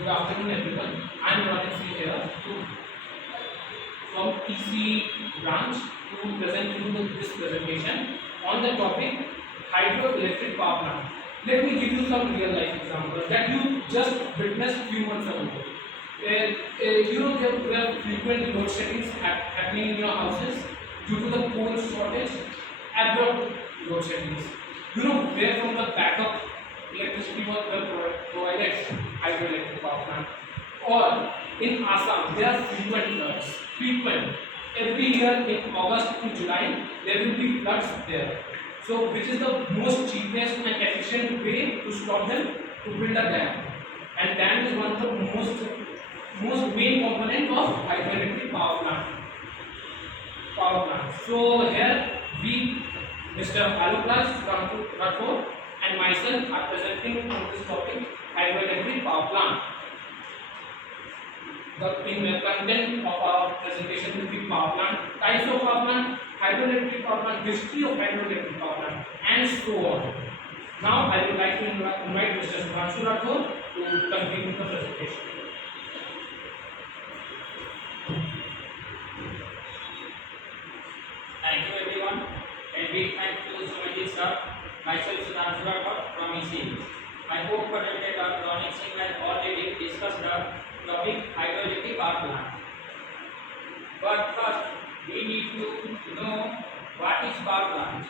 Good afternoon, everyone. I am RONIT here from ECE branch to present you this presentation on the topic hydroelectric power plant. Let me give you some real life examples that you just witnessed few months ago. There were frequent load sheddings happening in your houses due to the coal shortage, abrupt load sheddings. Where from the backup electricity was provided hydroelectric power plant. Or in Assam, there are frequent floods. Frequent. Every year in August to July, there will be floods there. So, which is the most cheapest and efficient way to stop them? To build a dam. And dam is one of the most main component of hydroelectric power plant. So here we, Mr. ALOK RATHOUR and myself are presenting on this topic hydroelectric power plant. The content of our presentation will be power plant, types of power plant, hydroelectric power plant, history of hydroelectric power plant, and so on. Now I would like to invite Mr. SUDHANSHU to continue the presentation. Thank you everyone, and big thanks to SOUMYAJIT sir. Myself SUDHANSHU from ECE. My co-coordinator RONIT SINGH has already discussed the topic hydroelectric power plant. But first, we need to know what is power plant.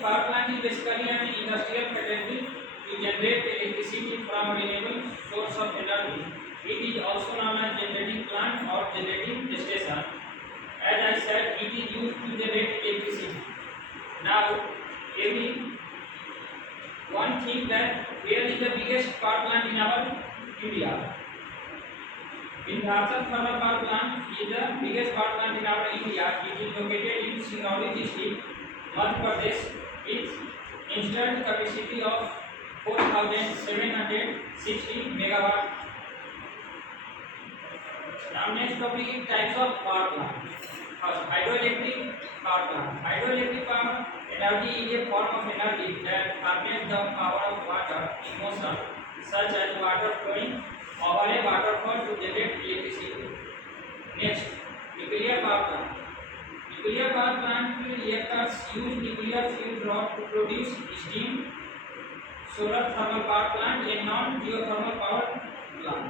Power plant is basically an industrial facility to generate electricity from renewable source of energy. It is also known as generating plant or generating station. As I said, it is used to generate electricity. Now, everyone think that where is the biggest power plant in our India? RATHOUR thermal power plant is the biggest power plant in our India. It is located in SINGH district, Madhya Pradesh. Its installed capacity of 4,760 megawatt. Now next topic is types of power plant. First, hydroelectric power plant. Hydroelectric power energy is a form of energy that harnesses the power of water in motion, such as water flowing over a waterfall to generate electricity. Next, nuclear power plant. Nuclear power plant reactors use nuclear fuel rod to produce steam. Solar thermal power plant, a non-geothermal power plant.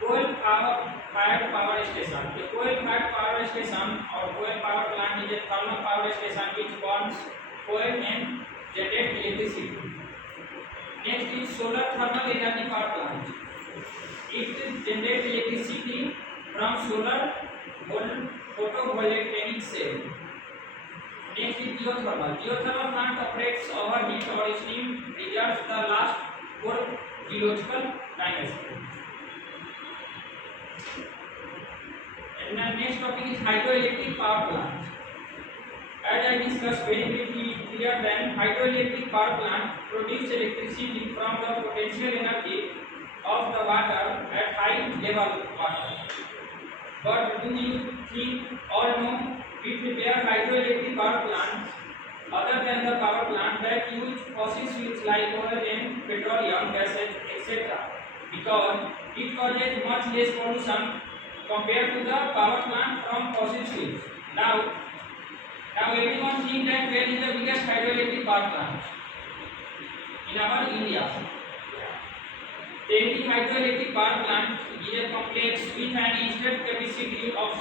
Coal-fired power station. The coal-fired power station or coal power plant is a thermal power station which burns coal and generates electricity. Next is solar thermal energy power plant. It generates electricity from solar photovoltaic cell. Next is geothermal. Geothermal plant operates over heat or steam reserves the last 4 geological times. And the next topic is hydroelectric power plant. As I discussed very briefly earlier, then hydroelectric power plant produces electricity from the potential energy of the water at high level water. But do you think or know we prepare hydroelectric power plants other than the power plant that use fossil fuels like oil and petroleum gases, etc. because it causes much less pollution compared to the power plant from fossil fuels. Now everyone think that where is the biggest hydroelectric power plant? In our India. Tehri hydroelectric power plant is a complex with an installed capacity of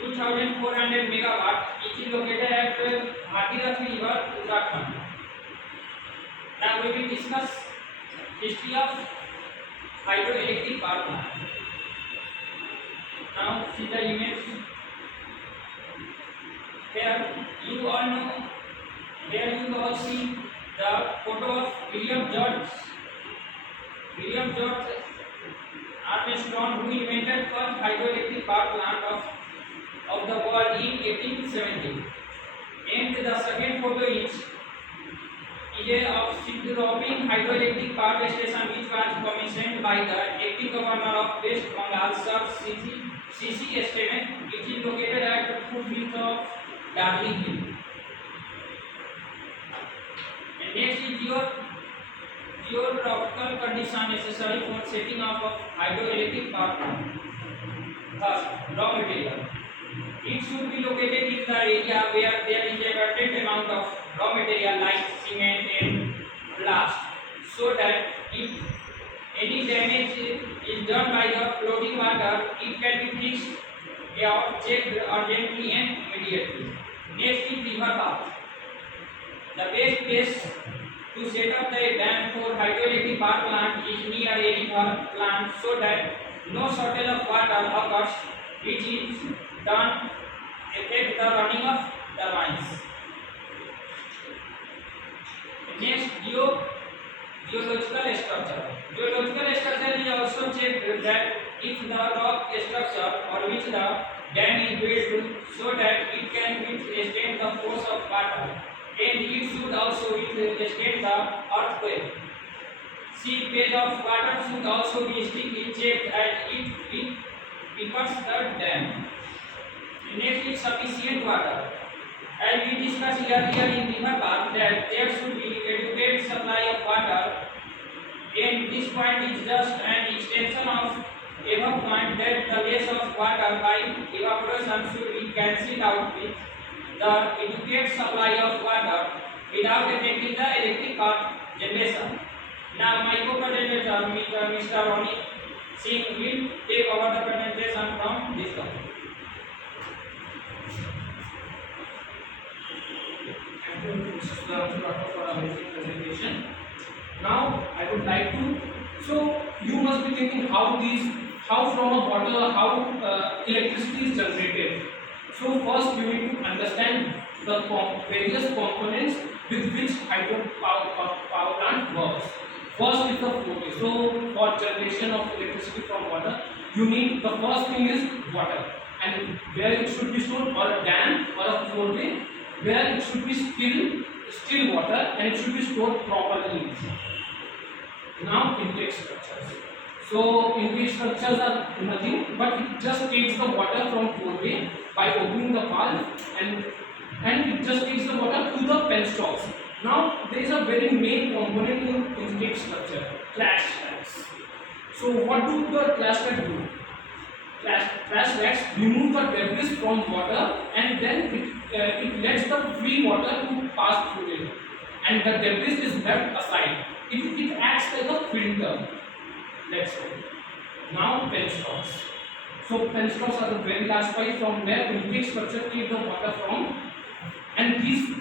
2,400 megawatt. It is located at Bhagirathi River, Uttarakhand. Now we will discuss history of hydroelectric power plant. Now see the image. Here you all see the photo of William George Armstrong, who invented first hydroelectric power plant of the world in 1870. And the second photo is of Sidhapur hydroelectric power station, which was commissioned by the acting governor of West Bengal, Sir C.C. Estate, which is located at the footbridge of Darjeeling Hill. And next is your geographical condition necessary for setting up of hydroelectric power plant. First, raw material. It should be located in the area where there is abundant amount of raw material like cement and blast, so that if any damage is done by the floating water, it can be fixed or checked urgently and immediately. Next is river path. The best place to set up the dam for hydroelectric power plant is near a river plant, so that no shortage of water occurs, which is done affect the running of turbines. Next, geological structure. Geological structure is also checked that if the rock structure or which the dam is built so that it can withstand the force of water, and it should also withstand the earthquake. Seepage of water should also be strictly checked as it becomes the dam. Next is sufficient water. As we discussed earlier in river path that there should be adequate supply of water, and this point is just an extension of above point that the loss of water by evaporation should be cancelled out with the adequate supply of water without affecting the electric power generation. Now my co-presenter Mr. RONIT SINGH will take over the presentation from this topic. Thank you, Mr. SUDHANSHU, for our amazing presentation. Now I would like to. So you must be thinking how from a water, how electricity is generated. So first you need to understand the various components with which power plant works. First is the flow. So for generation of electricity from water, you need the first thing is water, and where it should be stored, or a dam or a flowway, where it should be still water and it should be stored properly. Now intake structures. So intake structures are nothing but it just takes the water from flowway by opening the valve, and it just takes the water to the penstocks. Now there is a very main component in intake structure, flash racks. So what do the flash racks do? Flash racks remove the debris from water, and then it lets the free water to pass through it, and the debris is left aside. It acts like a filter. That's all. Now penstocks. So penstocks are the very last pipe from where intake structure takes the water from, and these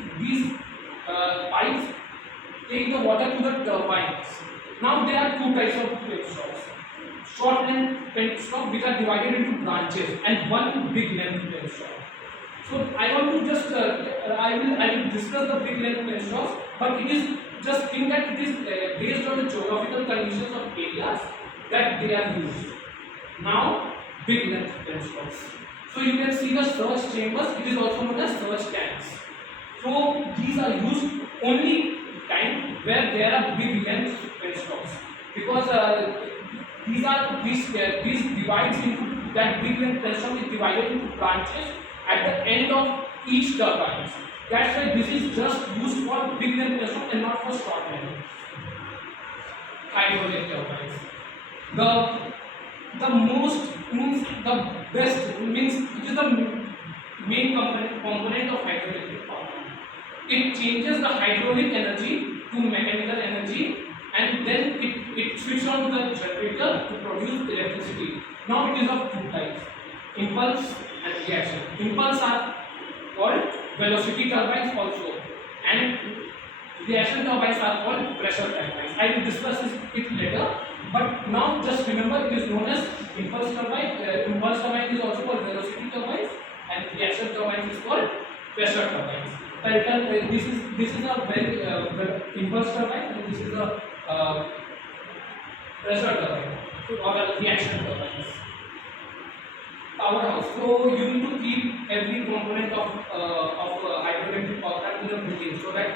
pipes take the water to the turbines. Now there are two types of penstocks: short length penstock, which are divided into branches, and one big length penstock. So I want to just I will discuss the big length penstocks, but it is just think that it is based on the geographical conditions of areas that they are used. Now big length penstocks. So you can see the surge chambers. It is also known as surge tanks. So these are used only time where there are big length penstocks, because these divides into that big length penstock is divided into branches at the end of each turbine. That's why this is just used for big length penstock and not for short length hydraulic turbines. The most means the best means it is the main component of hydroelectric power. It changes the hydraulic energy to mechanical energy, and then it switches on the generator to produce electricity. Now it is of two types: impulse and reaction. Impulse are called velocity turbines also, and reaction turbines are called pressure turbines. I will discuss it later, but now just remember it is known as impulse turbine. Impulse turbine is also called velocity turbines, and reaction turbines is called pressure turbines. This is a very impulse turbine, and this is a pressure turbine or a reaction turbines. Powerhouse. So you need to keep every component of hydroelectric power plant in a building so that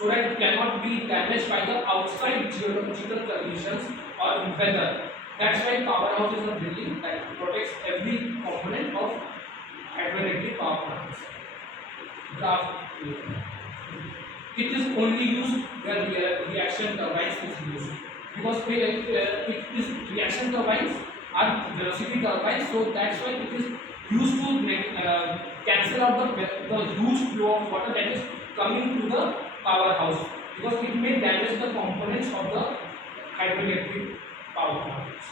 it cannot be damaged by the outside geological conditions or weather. That's why powerhouse is a building that protects every component of hydroelectric power plants. Graph. It is only used where reaction reaction turbines is used, because reaction turbines are velocity turbines, so that's why it is used to cancel out the huge flow of water that is coming to the powerhouse, because it may damage the components of the hydroelectric power plants.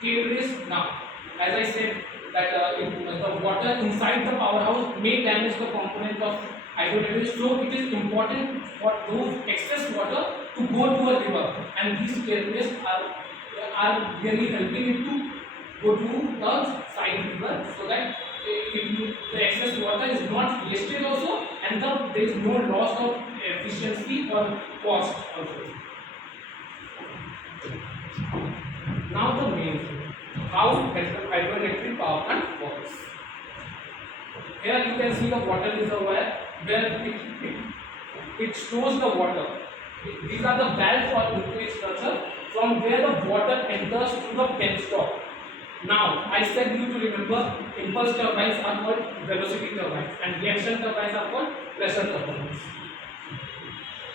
Tail risk, now, as I said, that the water inside the powerhouse may damage the component of hydroelectric, so it is important for those excess water to go to a river, and these tail risks are really helping it to go to the side river, so that the excess water is not wasted also, and there is no loss of efficiency or cost also. Now the main thing, how hydroelectric power plant works. Here you can see the water reservoir where it stores the water. These are the valves or inflow structure from where the water enters to the penstock. Now, I said you to remember, impulse turbines are called velocity turbines and reaction turbines are called pressure turbines.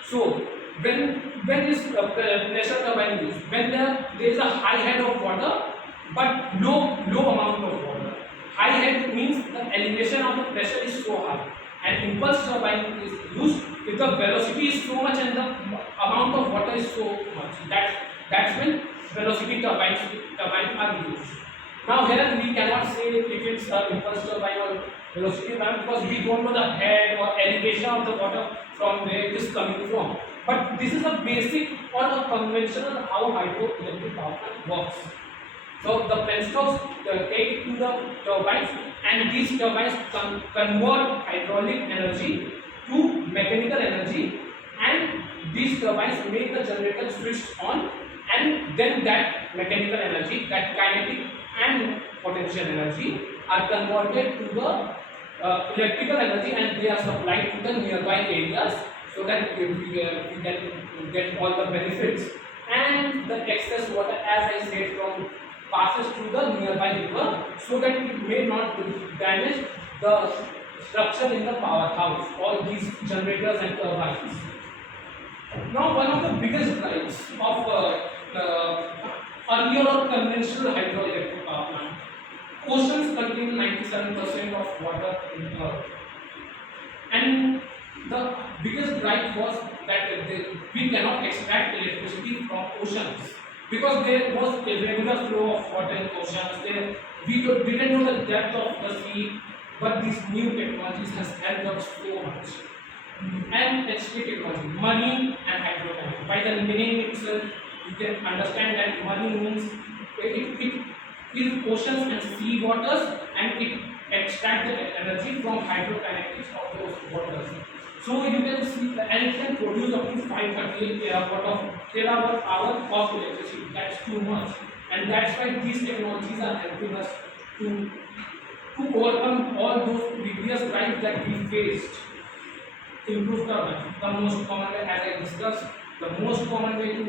So, when is pressure turbine used? When there is a high head of water but low amount of water. High head means the elevation of the pressure is so high, and impulse turbine is used if the velocity is so much and the amount of water is so much. That's when velocity turbines are used. Now here we cannot say if it's an impulse turbine or velocity turbine, because we don't know the head or elevation of the water from where it is coming from. But this is a basic or a conventional how hydroelectric power plant works. So the penstocks take it to the turbines, and these turbines convert hydraulic energy to mechanical energy, and these turbines make the generator switch on, and then that mechanical energy, that kinetic and potential energy are converted to the electrical energy, and they are supplied to the nearby areas, so that we can get all the benefits. And the excess water, as I said, passes through the nearby river, so that it may not damage the structure in the powerhouse, all these generators and turbines. Now, one of the biggest drives of earlier or conventional hydroelectric power plant, oceans contain 97% of water in Earth, and the biggest drive was that we cannot extract electricity from oceans, because there was a regular flow of water in oceans. We didn't know the depth of the sea, but these new technologies has helped us so much. And HT technology, marine and hydrodynamics. By the name itself, you can understand that marine means it is oceans and sea waters, and it extracts the energy from hydrodynamics of those waters. So you can see, and it can produce up to 538 terawatt hour of electricity. That's too much, and that's why these technologies are helping us to overcome all those previous drives that we faced. Improve turbines. The most common way, as I discussed, the most common way to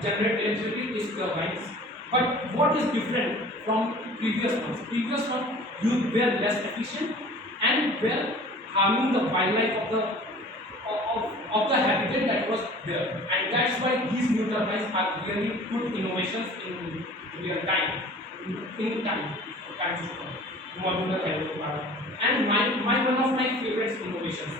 generate electricity is turbines. But what is different from previous ones? Previous ones were less efficient and were harming the wildlife of the habitat that was there, and that's why these new turbines are really good innovations in real time, times to come. Modular hydropower. And one of my favorite innovations.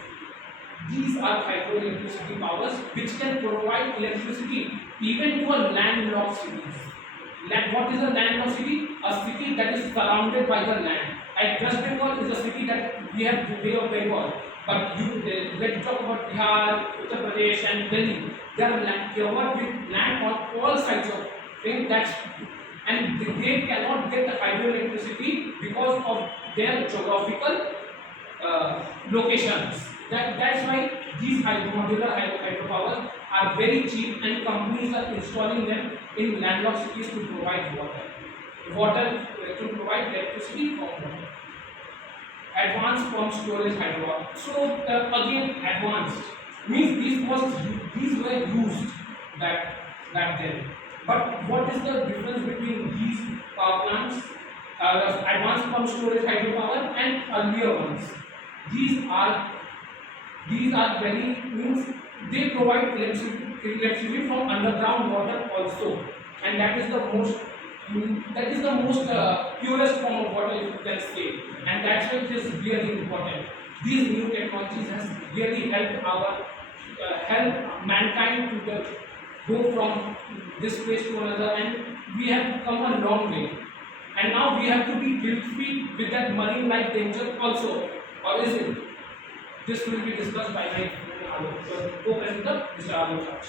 These are hydroelectricity powers which can provide electricity even to a landlocked cities. What is a landlocked city? A city that is surrounded by the land. Like West Bengal is a city that we have Bay of Bengal. But let's talk about Bihar, Uttar Pradesh, and Delhi. They are covered with land on all sides of things. And they cannot get the hydroelectricity because of their geographical locations. That's why these modular hydropowers are very cheap, and companies are installing them in landlocked cities to provide water to provide electricity from water. Advanced pump storage hydro. So again, advanced means these were used back then. But what is the difference between these power plants, advanced pump storage hydropower, and earlier ones? These are very they provide electricity from underground water also, and that is the most purest form of water, if you can say, and that's why it is really important. These new technologies has really help mankind to go from this place to another, and we have come a long way. And now we have to be guilt free with that marine life danger also, or is it? This will be discussed by my ALOK. So, co-presenter, Mr. ALOK.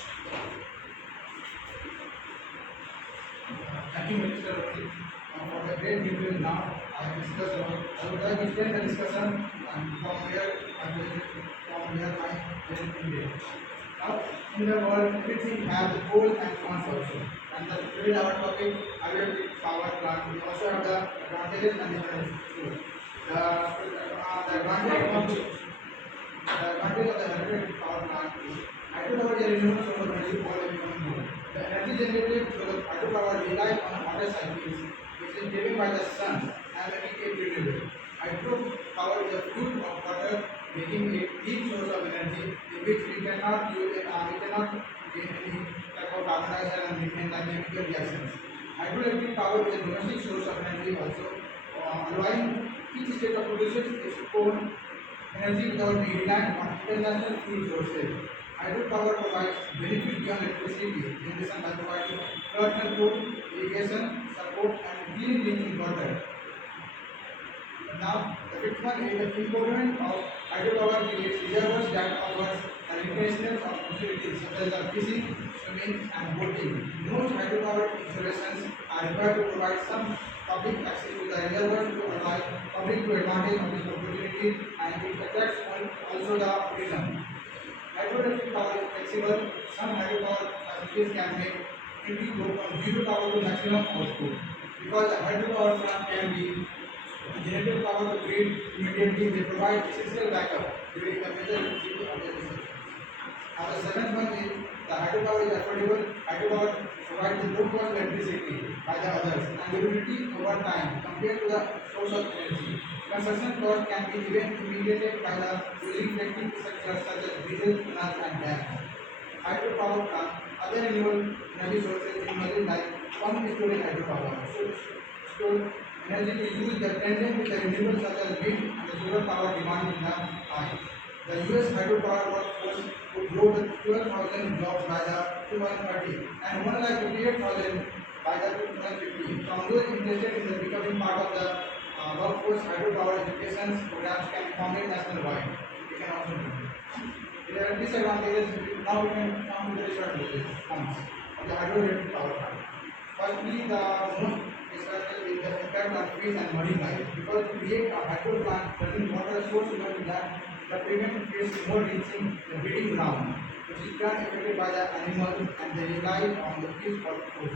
Thank you, Mr. Roti, for the great detail. Now, I discuss about. I would like to extend the discussion and from here my India. Now, in the world, everything has pros and cons also. And today our topic, hydroelectric power plant. We also have the advantages and disadvantages. The advantage of the hydroelectric power plant is hydropower is a renewable source of energy for everyone knows. The energy generated through the hydropower relies on water cycles, which is driven by the sun and making it renewable. Hydropower is a fluid of water, making it a deep source of energy in which we cannot gain any type of carbon dioxide and methane like chemical reactions. Hydroelectric power is a domestic source of energy also, allowing each state to produce its own energy without relying on international fuel sources. Hydropower provides benefit beyond electricity generation by providing flood control, irrigation, support, and clean drinking water. Now, the fifth one is the improvement of hydropower creates reservoirs that offers the recreational opportunities such as fishing, swimming, and boating. Most hydropower installations are required to provide some public access to the reservoirs to allow public to advantage of this opportunity, and it attracts also the tourism. Hydroelectric power is flexible. Some hydropower facilities can make it go from zero power to maximum output. Because the hydropower plant can be generated power to grid immediately, they provide essential backup during the major emergency of the system. Now the seventh one is the hydropower is affordable. Hydropower provides the low cost electricity by the others and durability over time compared to the source of energy. Construction cost can be even mitigated by the using technical structures such as bridges, canals, and dams. Hydropower plant, other renewable energy sources in like pumped storage hydropower. So, store energy to use the tandem with the renewables such as wind and the solar power demand in the high. The US hydropower workforce would grow to 12,000 jobs by the 2030 and 1,58,000 by the 2050. From those interested in the becoming part of the workforce, hydropower education programs can be founded nationwide. We can also do it. There are disadvantages. Now we can come to the disadvantages of the hydroelectric power plant. Firstly, the most disadvantage is the impact on fish and marine life. Because to create a hydro plant running water so similar to that, the prevent fish more reaching the breeding ground, which is then affected by the animals and they rely on the fish for food.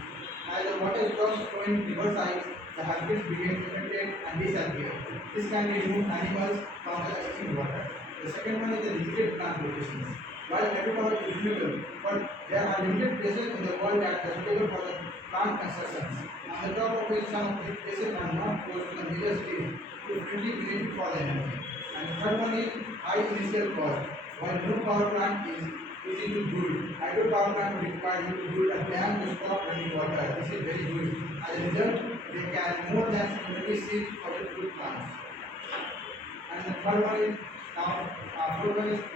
As the water stops flowing riverside, the habitats begin affected and disappear. This can remove animals from the existing water. The second one is the limited plant locations. While hydropower is renewable, but there are limited places in the world that are suitable for the plant constructions. On the top of it, some of these places are not close to the major cities to freely benefit for the energy. And the third one is high initial cost. While no power plant is easy to build, hydropower plant will require you to build a dam to stop running water. This is very good. As a result, they can more than 26 fossil fuel plants. And the third one is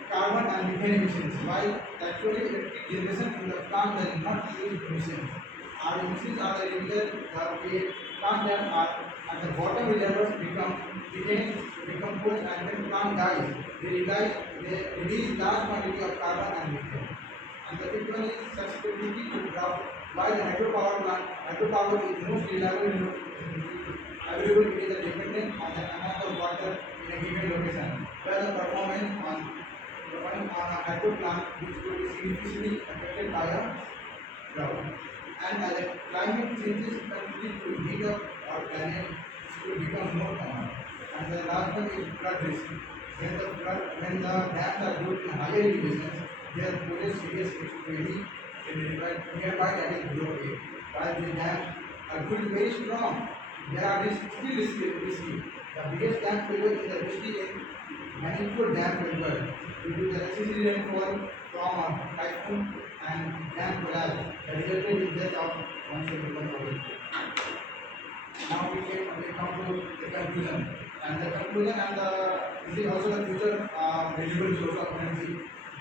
carbon and methane emissions. While actually electric generation from the plant does not use emissions, our emissions are the result the plant dams are at the bottom reservoirs decompose and when plant dies, they release large quantity of carbon and methane. And the fifth one is susceptibility to drought. While the hydropower is most reliable available, it is dependent on the amount of water in a given location, where the performance on a hydro plant which could be significantly affected by a drought. And as the climate changes continue to heat up our planet, it will become more common. And the last one is flood risk. When the dams are built in higher elevations, they are poses serious risk to any nearby that is below it. While the dams are built very strong, there are still risky. The biggest dam failure is the risky in manifold dam failure. due to the excessive rainfall from a typhoon and dam collapse that resulted in death of 171,000 people. Now we come to the conclusion. And the conclusion and this is also the future renewable source of energy.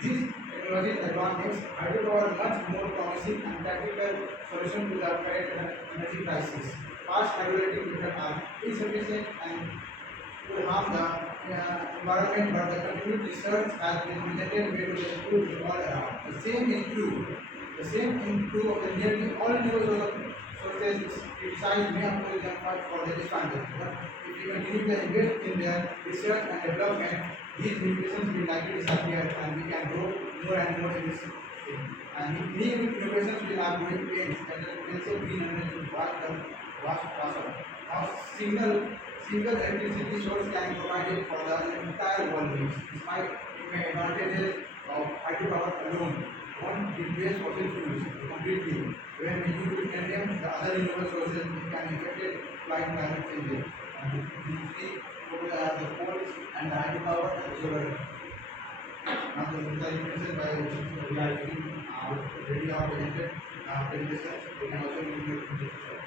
This technology advances hydropower much more promising and practical solution to the current energy crisis. Past hydroelectric methods are insufficient and could harm the environment, but the continued research has been presented way to improve all around. The same is true. The same is true of the nearly all renewable sources criticized may oppose them for their disadvantage. But if we continue to invest in their research and development, these limitations will likely disappear and we can grow more and more in this thing. And new innovations will have growing pains and will say green energy to vast awesome. Now single electricity source can be provided for the entire world needs. Despite the advantages of hydropower alone, one replace fossil fuels completely. When we use petroleum, the other renewable sources can affect climate change. And we see the coal and the hydropower and solar. Now the differences by we are using already our presented presentations. We can also use it in the future.